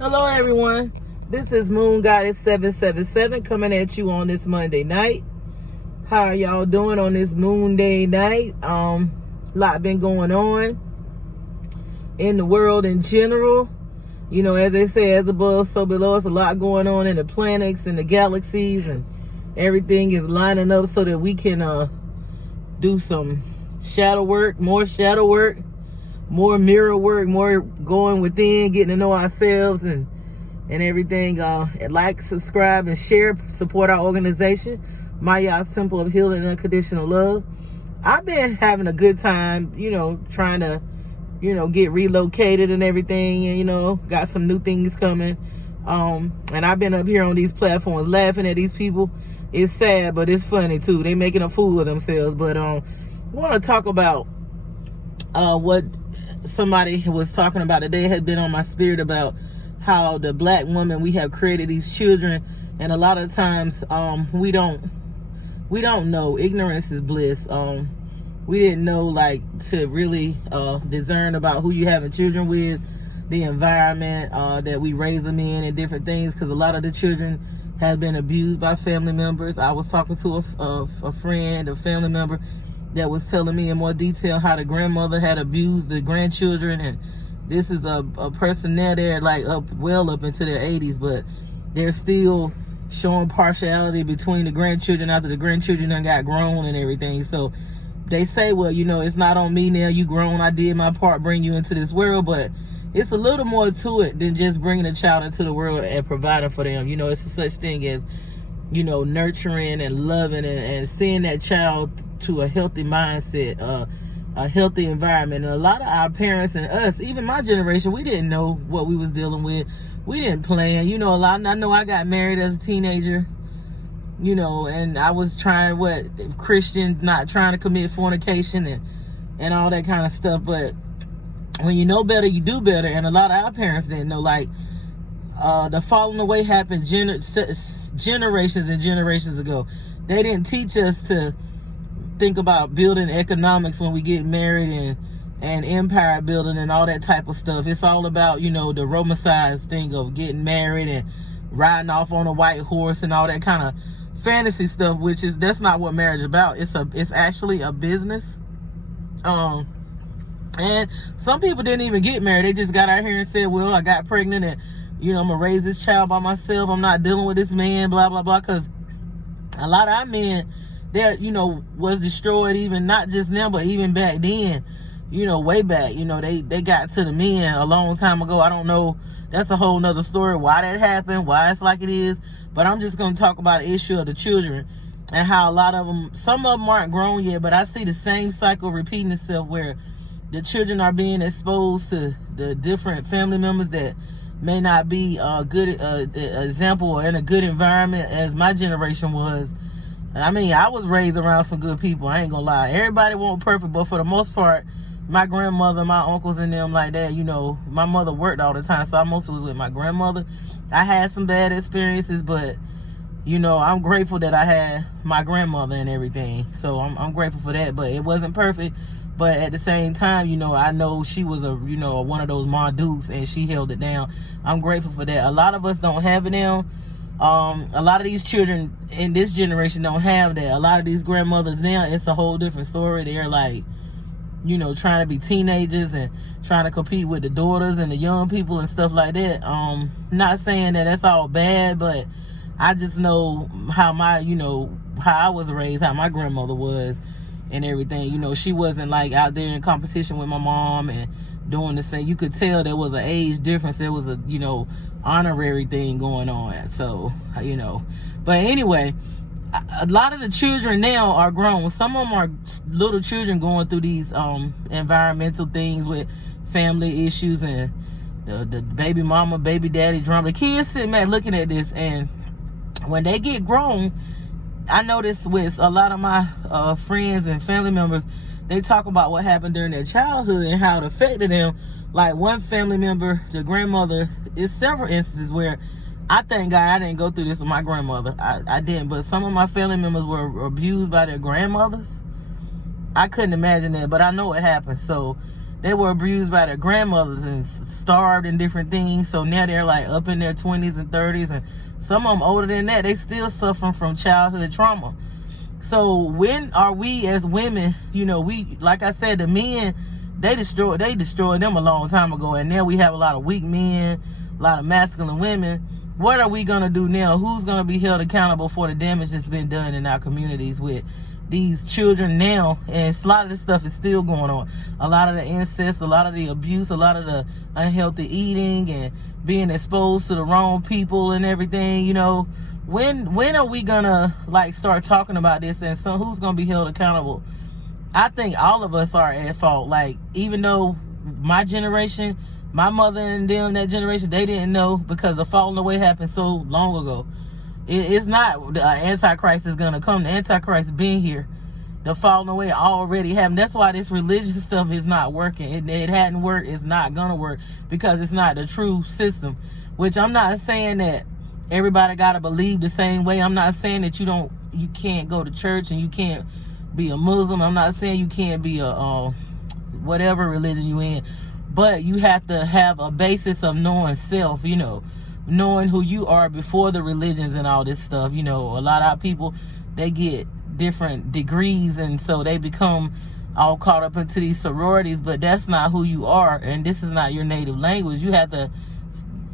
Hello, everyone. This is Moon Goddess 777 coming at you on this Monday night. How are y'all doing on this Moon Day night? Lot been going on in the world in general. You know, as they say, as above, so below. It's a lot going on in the planets and the galaxies, and everything is lining up so that we can do some shadow work, more mirror work, more going within, getting to know ourselves and everything. Like, subscribe, and share. Support our organization, Maya Simple of Healing and Unconditional Love. I've been having a good time, trying to, get relocated and everything, and, got some new things coming. And I've been up here on these platforms laughing at these people. It's sad, but it's funny too. They making a fool of themselves. But I want to talk about what somebody was talking about today. Had been on my spirit about how the black woman, we have created these children, and a lot of times we don't know. Ignorance is bliss. We didn't know, like, to really discern about who you having children with, the environment that we raise them in, and different things, because a lot of the children have been abused by family members. I was talking to a friend, a family member, that was telling me in more detail how the grandmother had abused the grandchildren. And this is a person there, they're like well up into their 80s, but they're still showing partiality between the grandchildren after the grandchildren done got grown and everything. So they say, well, it's not on me now, you grown, I did my part, bring you into this world. But it's a little more to it than just bringing a child into the world and providing for them. It's a such thing as, nurturing and loving and seeing that child to a healthy mindset, a healthy environment. And a lot of our parents and us, even my generation, we didn't know what we was dealing with. We didn't plan. I know I got married as a teenager, and I was trying Christian, not trying to commit fornication and all that kind of stuff. But when you know better, you do better. And a lot of our parents didn't know, like, the falling away happened generations and generations ago. They didn't teach us to think about building economics when we get married and empire building and all that type of stuff. It's all about, the romanticized thing of getting married and riding off on a white horse and all that kind of fantasy stuff, that's not what marriage is about. It's actually a business. And some people didn't even get married. They just got out here and said, well, I got pregnant and I'm gonna raise this child by myself. I'm not dealing with this man, blah, blah, blah. Because a lot of our men, they're, was destroyed, even not just now, but even back then, way back. They got to the men a long time ago. I don't know. That's a whole nother story, why that happened, why it's like it is. But I'm just going to talk about the issue of the children and how a lot of them, some of them aren't grown yet, but I see the same cycle repeating itself where the children are being exposed to the different family members that may not be a good example or in a good environment as my generation was. I mean, I was raised around some good people. I ain't gonna lie. Everybody wasn't perfect, but for the most part, my grandmother, my uncles and them like that, my mother worked all the time, so I mostly was with my grandmother. I had some bad experiences, but, I'm grateful that I had my grandmother and everything. So I'm grateful for that, but it wasn't perfect. But at the same time, I know she was one of those Ma Dukes, and she held it down. I'm grateful for that. A lot of us don't have it now. A lot of these children in this generation don't have that. A lot of these grandmothers now, it's a whole different story. They're like, trying to be teenagers and trying to compete with the daughters and the young people and stuff like that. Not saying that that's all bad, but I just know how how I was raised, how my grandmother was. And everything, she wasn't like out there in competition with my mom and doing the same. You could tell there was an age difference. There was a honorary thing going on. So but anyway, a lot of the children now are grown. Some of them are little children going through these environmental things with family issues and the baby mama, baby daddy drama. The kids sitting back looking at this, and when they get grown, I noticed with a lot of my friends and family members, they talk about what happened during their childhood and how it affected them. Like one family member, the grandmother, is several instances where I thank God I didn't go through this with my grandmother. I didn't, but some of my family members were abused by their grandmothers. I couldn't imagine that, but I know it happened. So they were abused by their grandmothers and starved and different things. So now they're like up in their 20s and 30s, and some of them older than that. They still suffering from childhood trauma. So when are we as women, we, like I said, the men, they destroyed them a long time ago, and now we have a lot of weak men, a lot of masculine women. What are we gonna do now? Who's gonna be held accountable for the damage that's been done in our communities with these children now? And a lot of this stuff is still going on. A lot of the incest, a lot of the abuse, a lot of the unhealthy eating and being exposed to the wrong people and everything. When are we gonna start talking about this, and so who's gonna be held accountable? I think all of us are at fault. Even though my generation, my mother and them, that generation, they didn't know, because the falling away happened so long ago. It's not the Antichrist is gonna come. The Antichrist been here. The falling away already happened. That's why this religion stuff is not working. It hadn't worked. It's not gonna work, because it's not the true system. Which I'm not saying that everybody gotta believe the same way. I'm not saying that you can't go to church and you can't be a Muslim. I'm not saying you can't be a whatever religion you in, but you have to have a basis of knowing self, knowing who you are before the religions and all this stuff. A lot of our people, they get different degrees, and so they become all caught up into these sororities, but that's not who you are, and this is not your native language. You have to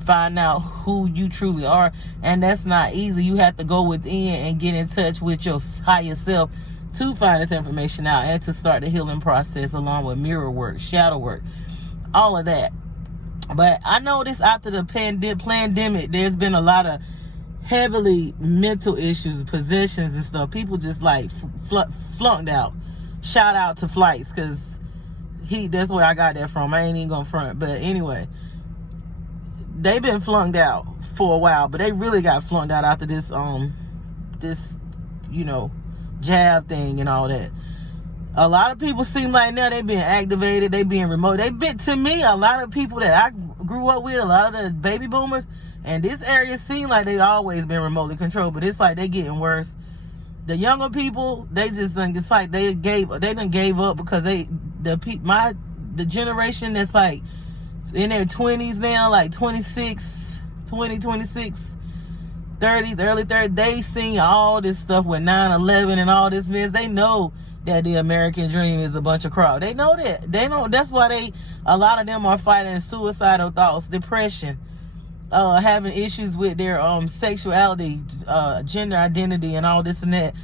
find out who you truly are, and that's not easy. You have to go within and get in touch with your higher self to find this information out, and to start the healing process, along with mirror work, shadow work, all of that. But I noticed after the pandemic, there's been a lot of heavily mental issues, possessions and stuff. People just flunked out. Shout out to Flights, because that's where I got that from. I ain't even gonna front. But anyway, they've been flunked out for a while, but they really got flunked out after this jab thing and all that. A lot of people seem like now they being activated, they being remote. To me, a lot of people that I grew up with, a lot of the baby boomers, and this area seem like they always been remotely controlled, but it's like they getting worse. The younger people, they just think it's like they done gave up, because the generation that's in their 20s now, 26, 30s, early 30s, they seen all this stuff with 9/11 and all this mess. They know that the American dream is a bunch of crap. They know that. They know. That's why a lot of them are fighting suicidal thoughts, depression, having issues with their sexuality, gender identity, and all this and that.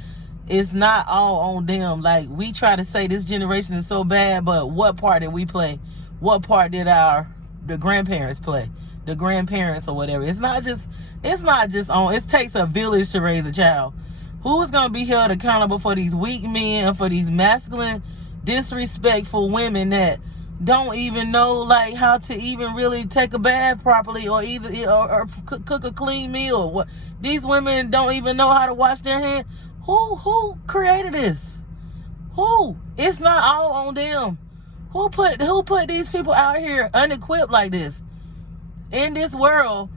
It's not all on them. We try to say this generation is so bad, but what part did we play? What part did the grandparents play? The grandparents or whatever. It's not just on. It takes a village to raise a child. Who's gonna be held accountable for these weak men, for these masculine, disrespectful women that don't even know how to even really take a bath properly, or cook a clean meal? What, these women don't even know how to wash their hands. Who created this? Who? It's not all on them. Who put these people out here unequipped like this? In this world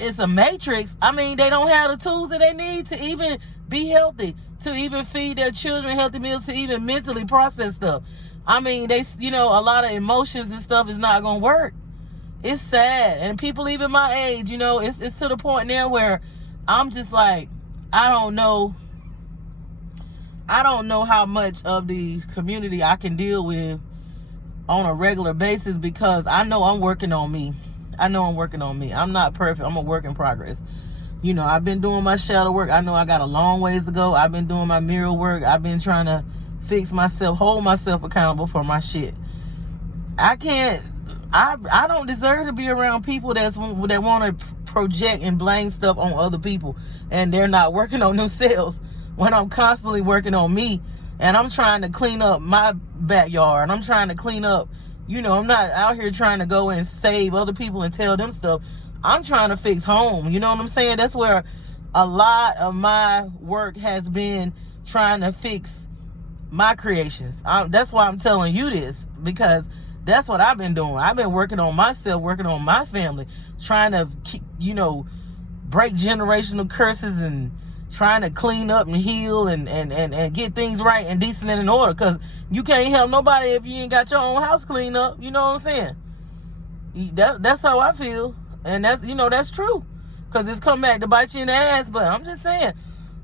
it's a matrix. I mean, they don't have the tools that they need to even be healthy, to even feed their children healthy meals, to even mentally process stuff. I mean, a lot of emotions and stuff is not gonna work. It's sad. And people even my age, it's to the point now where I'm just I don't know how much of the community I can deal with on a regular basis, because I know I'm working on me. I'm not perfect. I'm a work in progress. I've been doing my shadow work. I know I got a long ways to go. I've been doing my mirror work. I've been trying to fix myself, hold myself accountable for my shit. I don't deserve to be around people that want to project and blame stuff on other people, and they're not working on themselves, when I'm constantly working on me. And I'm trying to clean up my backyard. And I'm trying to clean up, I'm not out here trying to go and save other people and tell them stuff. I'm trying to fix home. You know what I'm saying? That's where a lot of my work has been, trying to fix my creations. That's why I'm telling you this, because that's what I've been doing. I've been working on myself, working on my family, trying to, break generational curses and trying to clean up and heal and get things right and decent and in order, because you can't help nobody if you ain't got your own house cleaned up. You know what I'm saying? That's how I feel, and that's true, because it's come back to bite you in the ass. But I'm just saying,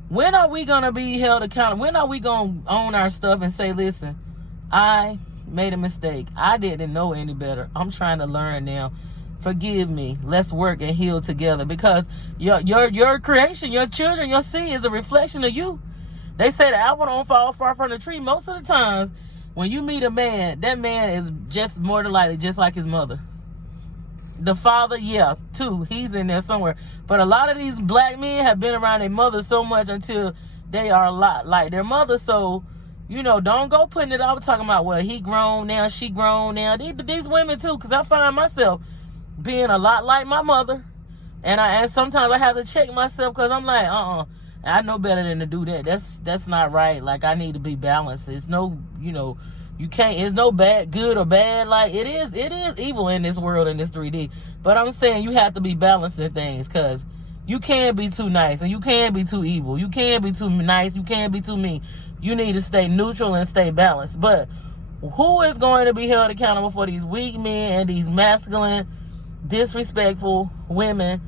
when are we gonna be held accountable? When are we gonna own our stuff and say, listen, I made a mistake, I didn't know any better, I'm trying to learn now, forgive me, let's work and heal together? Because your creation, your children, your seed is a reflection of you. They say the apple don't fall far from the tree. Most of the times when you meet a man, that man is just more than likely just like his mother. The father, yeah, too, he's in there somewhere. But a lot of these black men have been around their mother so much until they are a lot like their mother. So, don't go putting it off talking about, well, he grown now, she grown now. These women too, because I find myself being a lot like my mother. And sometimes I have to check myself, because I'm like, I know better than to do that. That's not right. Like, I need to be balanced. It's no, you can't, it's no good or bad. Like, it is evil in this world, in this 3D. But I'm saying you have to be balanced in things, because you can't be too nice and you can't be too evil. You can't be too nice. You can't be too mean. You need to stay neutral and stay balanced. But who is going to be held accountable for these weak men and these masculine, disrespectful women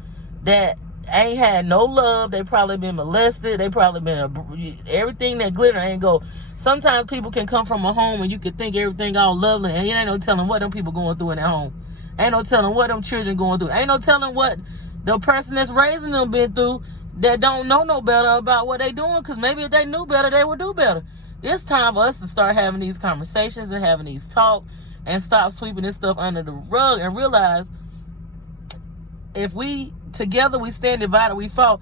that ain't had no love? They probably been molested. They probably been everything that glitter ain't go. Sometimes people can come from a home and you can think everything all lovely, and you ain't no telling what them people going through in their home. Ain't no telling what them children going through. Ain't no telling what the person that's raising them been through, that don't know no better about what they doing, because maybe if they knew better, they would do better. It's time for us to start having these conversations and having these talks and stop sweeping this stuff under the rug and realize, if we together we stand, divided we fall.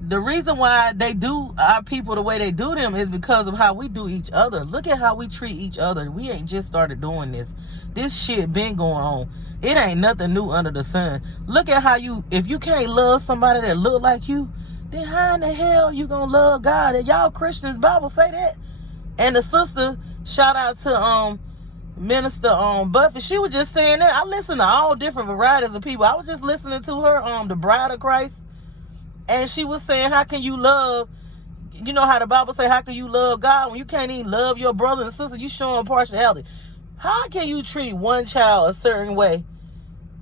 The reason why they do our people the way they do them is because of how we do each other. Look at how we treat each other. We ain't just started doing this. This shit been going on. It ain't nothing new under the sun. Look at how if you can't love somebody that look like you, then how in the hell you gonna love God? And y'all Christians, Bible say that. And the sister, shout out to Minister Buffett, she was just saying that. I listen to all different varieties of people. I was just listening to her, the Bride of Christ. And she was saying, how can you love, how the Bible say, how can you love God when you can't even love your brother and sister? You showing partiality. How can you treat one child a certain way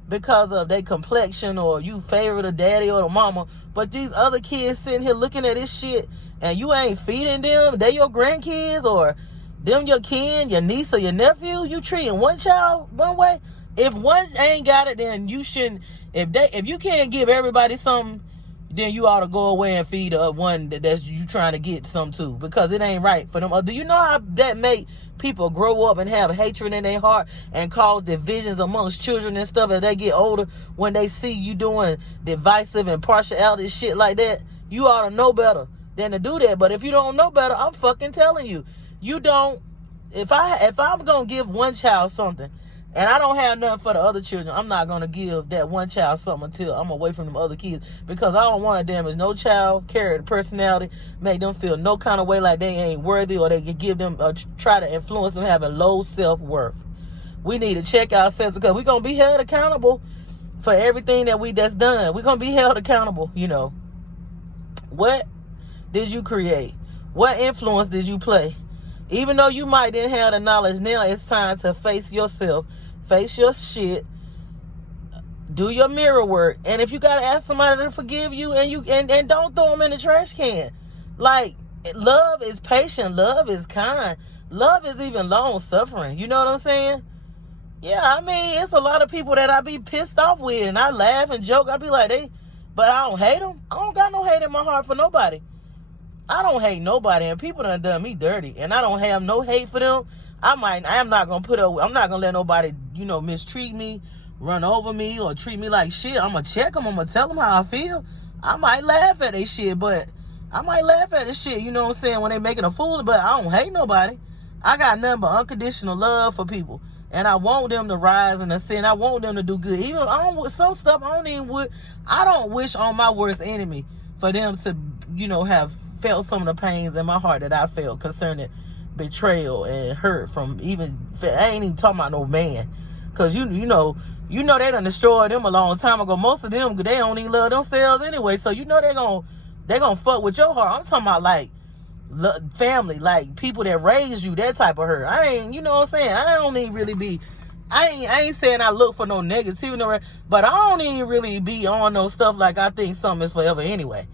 because of their complexion, or you favor the daddy or the mama, but these other kids sitting here looking at this shit and you ain't feeding them? They your grandkids, or them your kin, your niece or your nephew? You treating one child one way? If one ain't got it, then you shouldn't. If you can't give everybody something, then you ought to go away and feed one that's you trying to get some too, because it ain't right for them. Do you know how that make people grow up and have hatred in their heart and cause divisions amongst children and stuff as they get older, when they see you doing divisive and partiality shit like that? You ought to know better than to do that. But if you don't know better, I'm fucking telling you, you don't. If I'm gonna give one child something, and I don't have nothing for the other children, I'm not going to give that one child something until I'm away from them other kids, because I don't want to damage no child character, personality, make them feel no kind of way like they ain't worthy, or they can give them, try to influence them having low self-worth. We need to check ourselves, because we're going to be held accountable for everything that's done. We're going to be held accountable, What did you create? What influence did you play? Even though you might didn't have the knowledge, now it's time to face yourself. Face your shit. Do your mirror work. And if you gotta ask somebody to forgive you, and don't throw them in the trash can. Like, love is patient. Love is kind. Love is even long suffering. You know what I'm saying? Yeah, I mean, it's a lot of people that I be pissed off with, and I laugh and joke. I be like, but I don't hate them. I don't got no hate in my heart for nobody. I don't hate nobody, and people done me dirty, and I don't have no hate for them. I'm not gonna let nobody, mistreat me, run over me, or treat me like shit. I'm gonna check them. I'm gonna tell them how I feel. I might laugh at their shit, but I might laugh at this shit, you know what I'm saying, when they making a fool, but I don't hate nobody. I got nothing but unconditional love for people, and I want them to rise and ascend. I want them to do good. Even some stuff I don't wish on my worst enemy for them to, have felt some of the pains in my heart that I felt concerning betrayal and hurt from I ain't even talking about no man, because you know they done destroyed them a long time ago. Most of them, they don't even love themselves anyway, so they gonna They gonna fuck with your heart. I'm talking about like family, like people that raised you, that type of hurt. I ain't, you know what I'm saying? I don't even really be, I ain't saying I look for no negativity, but I don't even really be on no stuff like I think something is forever anyway.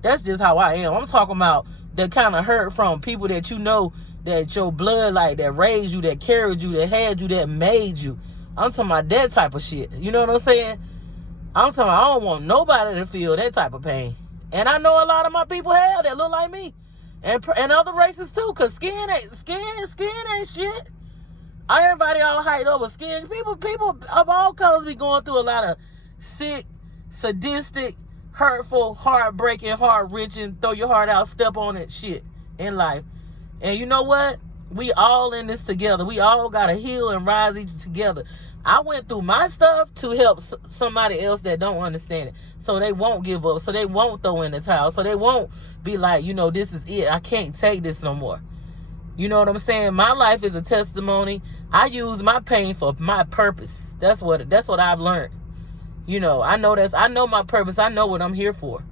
That's just how I am. I'm talking about the kind of hurt from people that you know, that your blood, like, that raised you, that carried you, that had you, that made you. I'm talking about that type of shit. You know what I'm saying? I'm talking about I don't want nobody to feel that type of pain. And I know a lot of my people have that look like me. And other races too, because skin ain't shit. Everybody all hyped over skin. People of all colors be going through a lot of sick, sadistic, hurtful, heartbreaking, heart-wrenching, throw your heart out, step on it shit in life. And you know what? We all in this together. We all got to heal and rise each together. I went through my stuff to help somebody else that don't understand it. So they won't give up. So they won't throw in the towel. So they won't be like, you know, this is it. I can't take this no more. You know what I'm saying? My life is a testimony. I use my pain for my purpose. That's what I've learned. You know, I know my purpose. I know what I'm here for.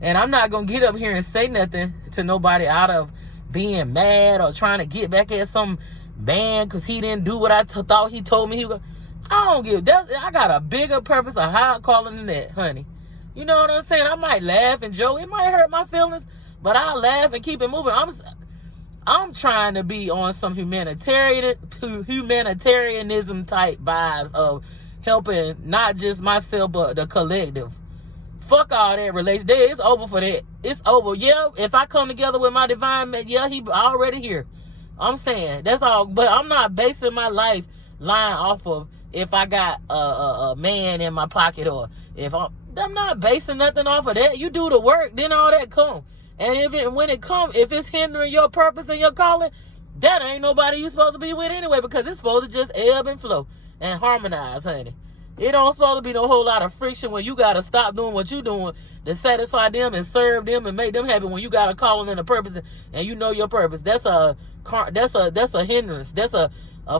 And I'm not going to get up here and say nothing to nobody out of being mad or trying to get back at some man because he didn't do what I thought he told me he was. I don't give that. I got a bigger purpose, a higher calling than that, honey. You know what I'm saying? I might laugh and joke. It might hurt my feelings, but I'll laugh and keep it moving. I'm trying to be on some humanitarianism type vibes of helping not just myself but the collective. Fuck all that relation. It's over for that. It's over. Yeah, if I come together with my divine man, yeah, he already here. I'm saying that's all. But I'm not basing my life line off of if I got a man in my pocket or if I'm not basing nothing off of that. You do the work, then all that come. And when it come, if it's hindering your purpose and your calling, that ain't nobody you supposed to be with anyway, because it's supposed to just ebb and flow and harmonize, honey. It don't supposed to be no whole lot of friction when you gotta stop doing what you doing to satisfy them and serve them and make them happy when you got a calling and a purpose and you know your purpose. That's a hindrance. That's a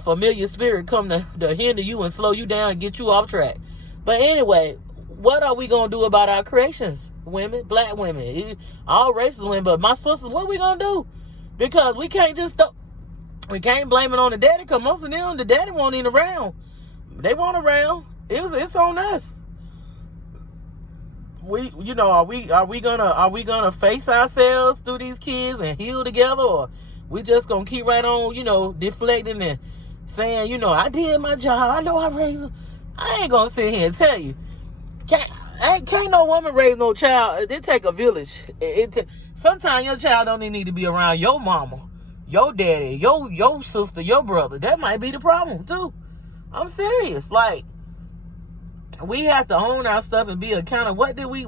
familiar spirit come to hinder you and slow you down and get you off track. But anyway, what are we gonna do about our creations? Women, black women, all races women, but my sisters, what we gonna do? Because we can't we can't blame it on the daddy, because most of them, the daddy won't even around. They weren't around. It's on us. Are we gonna face ourselves through these kids and heal together, or we just gonna keep right on, deflecting and saying, I did my job. I know I raised them. I ain't gonna sit here and tell you. Can't no woman raise no child. It take a village. Sometimes your child don't even need to be around your mama, your daddy, your sister, your brother. That might be the problem too. I'm serious. Like, we have to own our stuff and be accountable. What did we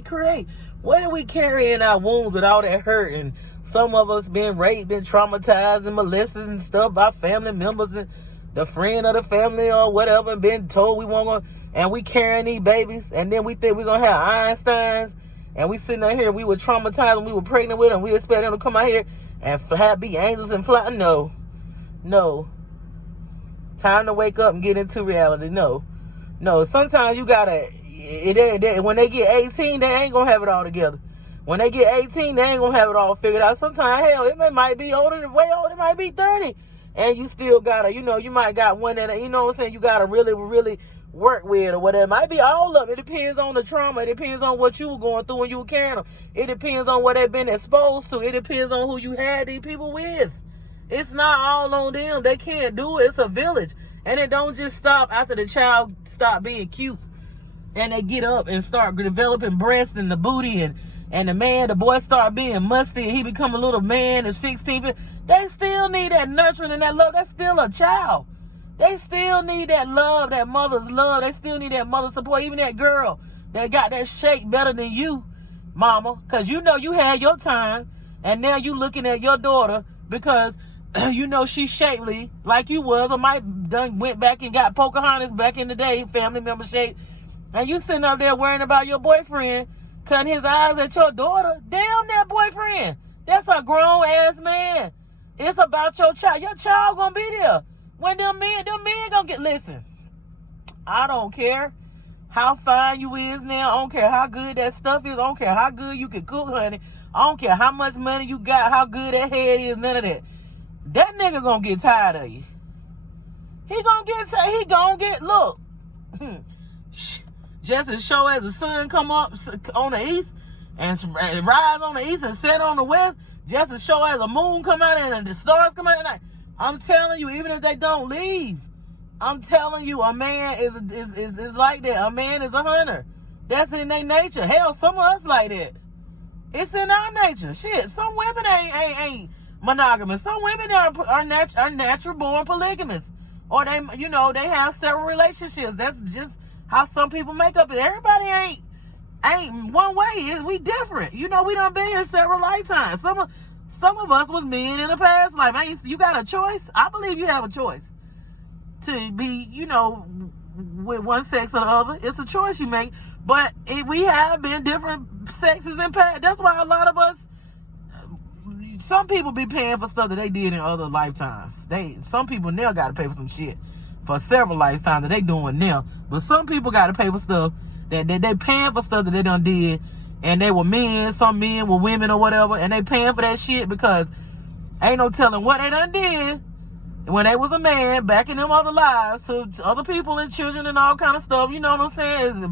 create? What did we carry in our wounds with all that hurt? And some of us been raped, been traumatized and molested and stuff by family members and the friend of the family or whatever, and been told we won't go, and we carrying these babies, and then we think we're gonna have Einsteins, and we sitting out here, we were traumatized when we were pregnant with them, we expect them to come out here and be angels and fly. No. Time to wake up and get into reality. No. Sometimes you gotta. When they get 18, they ain't gonna have it all together. When they get 18, they ain't gonna have it all figured out. Sometimes, hell, it might be way older. It might be 30, and you still gotta. You might got one that what I'm saying. You gotta really, really work with or whatever. It might be all of it. It depends on the trauma. It depends on what you were going through when you were carrying them. It depends on what they've been exposed to. It depends on who you had these people with. It's not all on them. They can't do it. It's a village. And it don't just stop after the child stop being cute and they get up and start developing breasts and the booty and the boy start being musty and he become a little man at 16. They still need that nurturing and that love. That's still a child. They still need that love, that mother's love. They still need that mother's support. Even that girl that got that shape better than you, mama. Because you had your time and now you looking at your daughter because she's shapely like you was, or might went back and got Pocahontas back in the day, family member shape, and you sitting up there worrying about your boyfriend cutting his eyes at your daughter. Damn that boyfriend. That's a grown ass man. It's about your child. Your child gonna be there when them men gonna get. Listen, I don't care how fine you is now. I don't care how good that stuff is. I don't care how good you can cook, honey. I don't care how much money you got, how good that head is, none of that. That nigga gonna get tired of you. He gonna get, look. Just as sure as the sun come up on the east and rise on the east and set on the west, just as sure as the moon come out and the stars come out at night. I'm telling you, even if they don't leave, I'm telling you, a man is like that. A man is a hunter. That's in their nature. Hell, some of us like that. It's in our nature. Shit, some women ain't monogamous. Some women are natural born polygamists, or they have several relationships. That's just how some people make up. Everybody ain't one way. We different. We done been here several lifetimes. Some of us was men in a past life. You got a choice. I believe you have a choice to be, with one sex or the other. It's a choice you make. But we have been different sexes in past. That's why a lot of us, some people be paying for stuff that they did in other lifetimes. Some people now got to pay for some shit for several lifetimes that they doing now. But some people got to pay for stuff that they paying for stuff that they done did, and they were men, some men were women or whatever, and they paying for that shit because ain't no telling what they done did when they was a man back in them other lives to other people and children and all kind of stuff. You know what I'm saying?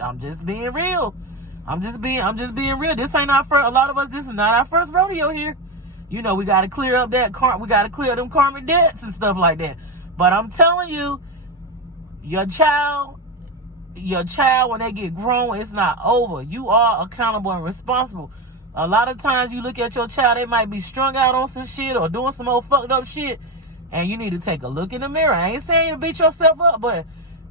I'm just being real. I'm just being real. This ain't our first. A lot of us, this is not our first rodeo here. We got to clear up we got to clear them karmic debts and stuff like that. But I'm telling you, your child, when they get grown, it's not over. You are accountable and responsible. A lot of times you look at your child, they might be strung out on some shit or doing some old fucked up shit, and you need to take a look in the mirror. I ain't saying to beat yourself up, but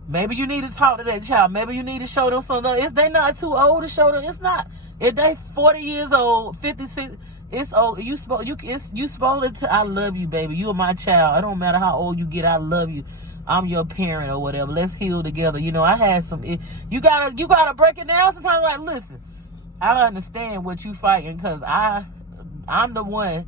maybe you need to talk to that child. Maybe you need to show them something. If they not too old to show them, it's not. If they 40 years old, 56, it's old. You supposed to, I love you, baby. You are my child. It don't matter how old you get. I love you. I'm your parent or whatever. Let's heal together. I had some. You gotta break it down sometimes. Like, listen, I don't understand what you fighting because I'm the one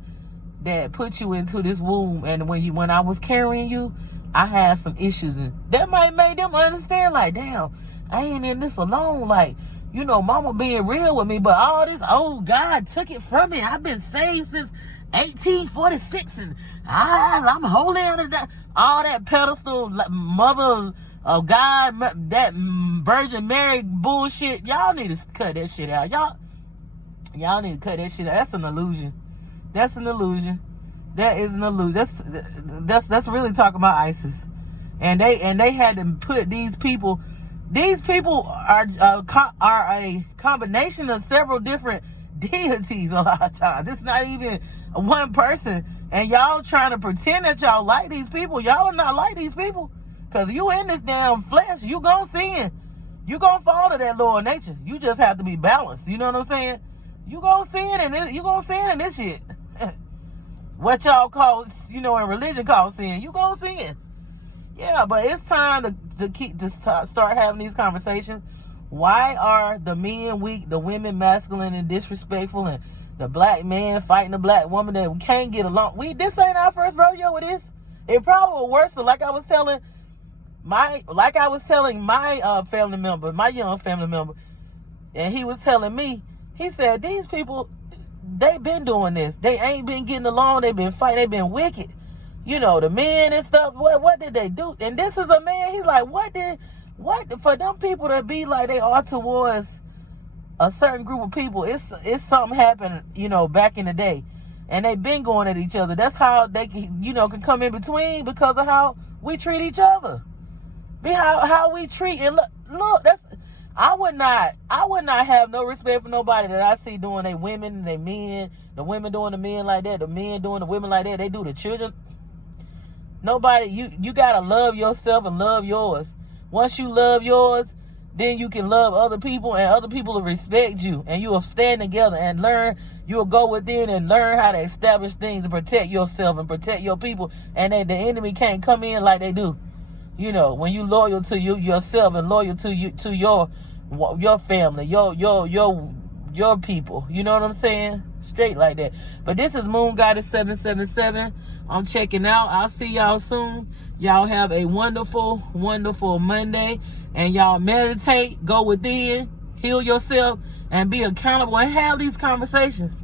that put you into this womb, and when I was carrying you, I had some issues, and that might make them understand. Like, damn, I ain't in this alone. Like, mama being real with me, but all this, God took it from me. I've been saved since 1846, and I'm holding on to that, all that pedestal, mother of God, that Virgin Mary bullshit. Y'all need to cut that shit out. Y'all need to cut that shit out. That's an illusion. That's an illusion. That is an illusion. That's really talking about ISIS, and they had to put these people. These people are a combination of several different deities a lot of times. It's not even one person. And y'all trying to pretend that y'all like these people. Y'all are not like these people. Because you in this damn flesh, you gonna sin. You gonna fall to that lower nature. You just have to be balanced. You know what I'm saying? You gonna sin in this shit. What y'all call, in religion call sin. You gonna sin. Yeah, but it's time to start having these conversations. Why are the men weak, the women masculine and disrespectful, and the black man fighting the black woman that we can't get along? This ain't our first rodeo with this. It probably was worse. So like I was telling my family member, my young family member, and he was telling me, he said, these people, they been doing this. They ain't been getting along. They been fighting. They been wicked. The men and stuff, what did they do? And this is a man, he's like, what for them people to be like they are towards a certain group of people, it's something happened, back in the day. And they been going at each other. That's how they can come in between, because of how we treat each other. How we treat, and look, I would not have no respect for nobody that I see doing they women and they men, the women doing the men like that, the men doing the women like that, they do the children. Nobody, you gotta love yourself and love yours. Once you love yours, then you can love other people, and other people will respect you, and you will stand together and learn. You will go within and learn how to establish things and protect yourself and protect your people, and then the enemy can't come in like they do. When you loyal to yourself and loyal to your family, your people. You know what I'm saying? Straight like that. But this is Moon Goddess 777. I'm checking out. I'll see y'all soon. Y'all have a wonderful, wonderful Monday. And y'all meditate, go within, heal yourself, and be accountable and have these conversations.